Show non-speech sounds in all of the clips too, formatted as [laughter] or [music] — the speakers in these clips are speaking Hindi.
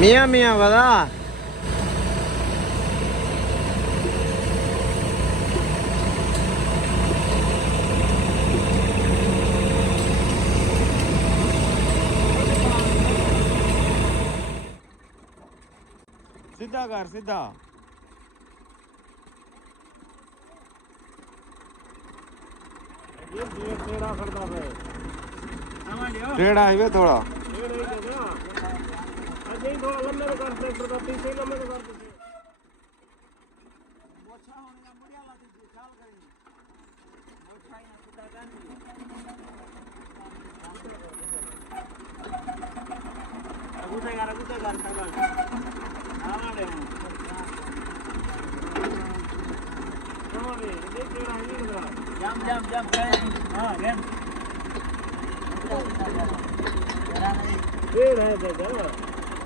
मियाँ मियाँ बता सीधा कर सीधा टेढ़ा हाईवे थोड़ा గుద్దగారు గుద్దగారు తగ్గండి అలాడేమో జామ్ జామ్ జామ్ జామ్ ఏ రాయ జగన్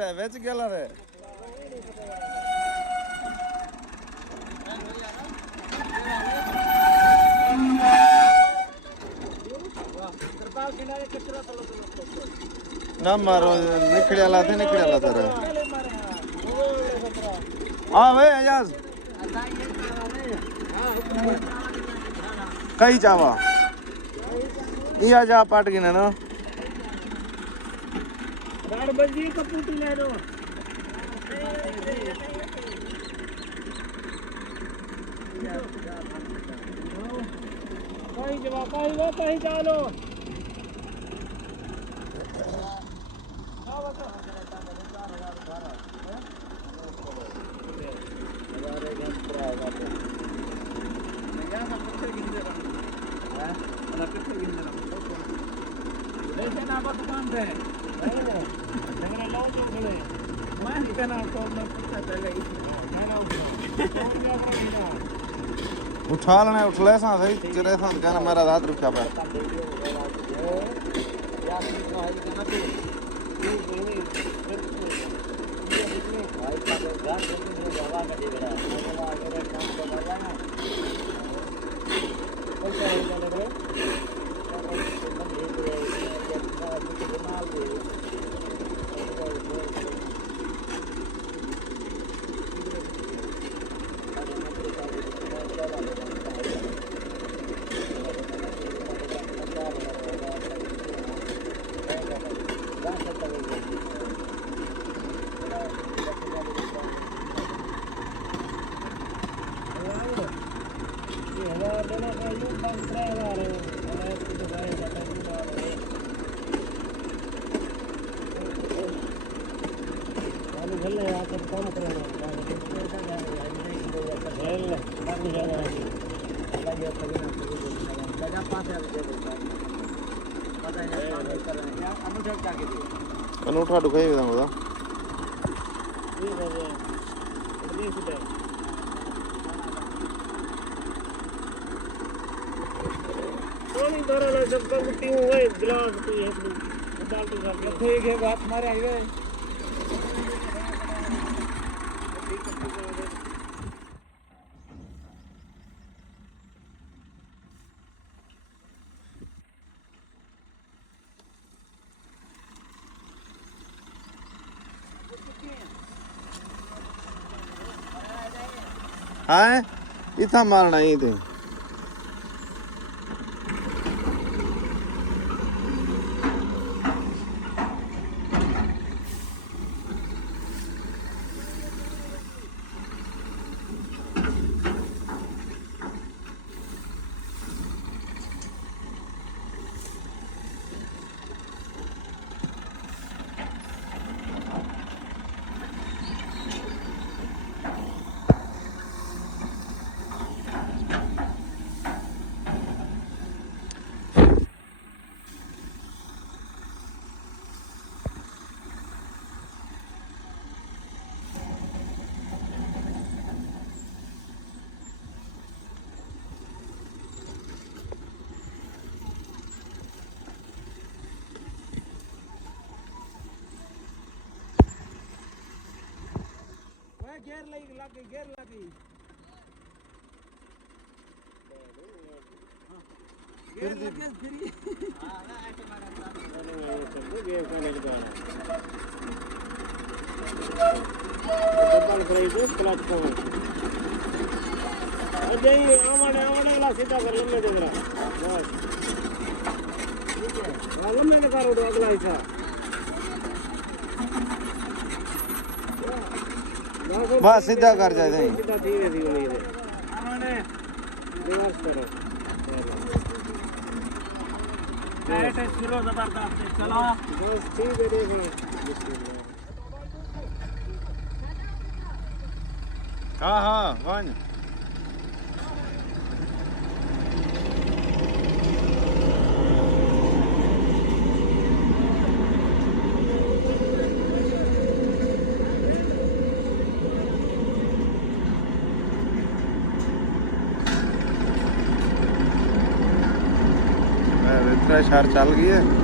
कितना बेच गेला रे ना मारो थे मारे हाँ भाई एजाज कई जावा। इया जा पाट गिने ना। राड बजी कपूटी ले लो कहीं जवा कहीं वो कहीं चालो ऐसे ना बात काम है लेकिन लो खड़े मैं नहीं कहना तो मैं पूछता पहले ही मैं ना उठा उठा लेने उठ ले सा अनूठा दुखाई विधा होगा पानी भरा ले जब तक पीऊं है गिलास पी है डाल तो सब ठीक है बात मारे आई गए हाँ इतना मारना घेर लग गई घेर लग। गई घेर लग गई फिर सीधा कर [laughs] हाँ, लम्बे देख रहा बस ठीक है लम्बे निकालो अगला बस सीधा कर जाए सीधा हाँ हाँ वन ट्रैश हार चल गई है।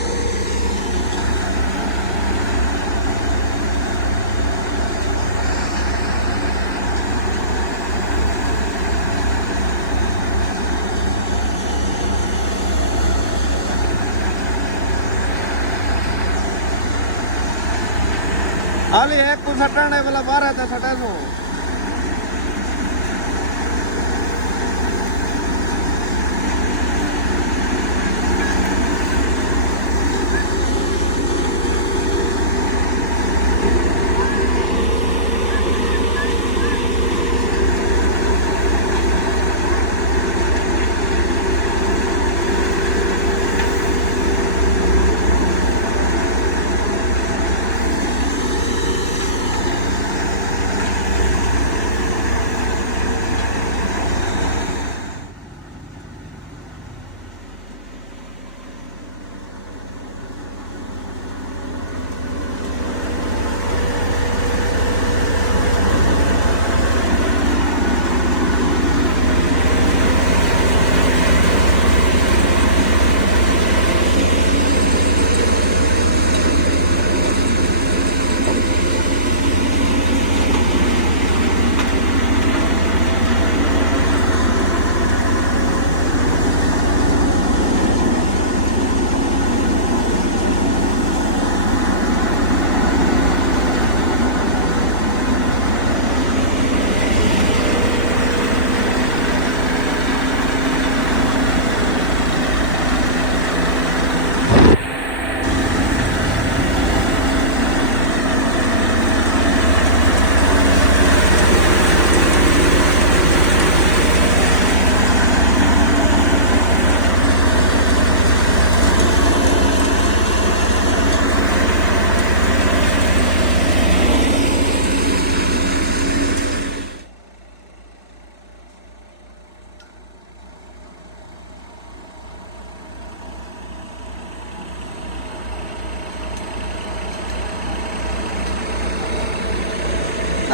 હાલી એક કુ સટાણે પેલા બાર હતા સટાનું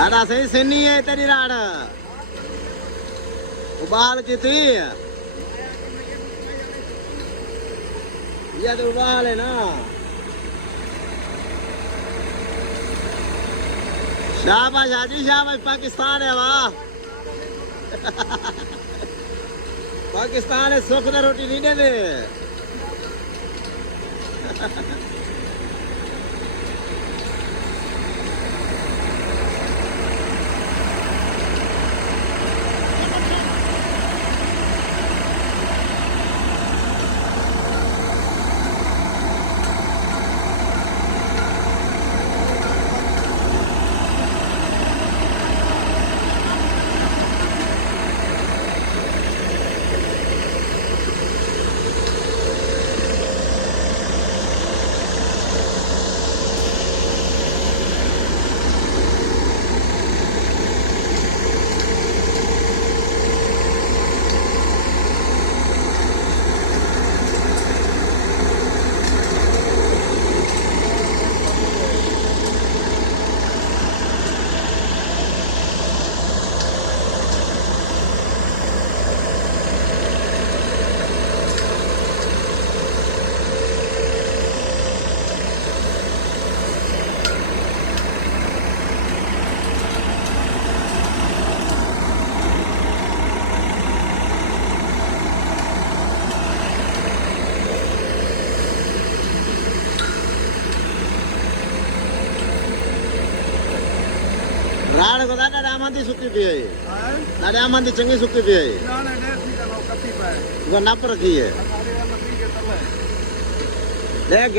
दादा सही सिन्नी है तेरी राड उबाल कितनी ये तो उबाल है ना शाबाश हाजी शाबाश पाकिस्तान है वाह पाकिस्तान है सुख ना रोटी नहीं दे ಮಂದಿ ಸುತ್ತಿ ನಡೆ ಮಂದಿ ಚಂಗಿ ಸುತ್ತಿ ಇವಾಗ ನಪ್ಪ ರಖಿ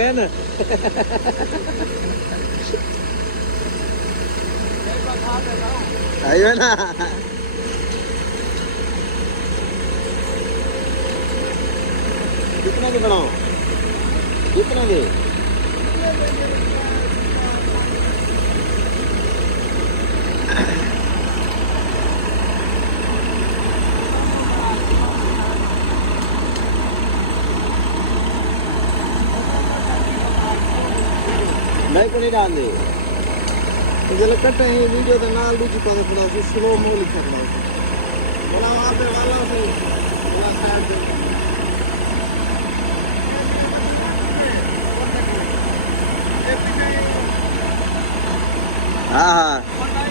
ಏನು ಅಯ್ಯೋ ನಾ कितना की बनाओ कितना की नहीं को नहीं डाल दे जल कट है वीडियो तो नाल भी चुका थोड़ा सा स्लो मो लिखा थोड़ा बोला वहाँ पे वाला से बोला साइड पे हाँ हाँ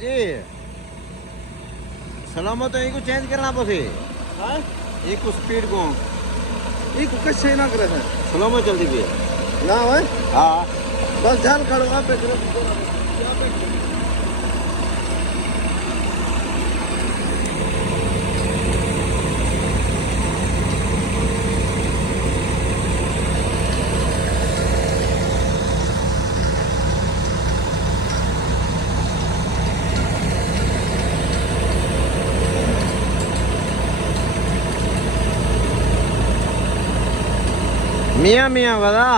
जी सलामो तो एक चेंज करना पड़े हां एक स्पीड को एक कैसे ना करे है सलामो जल्दी भी ना होए हां बस जाल करो आप पे करो आप पे मियाँ मियाँ बता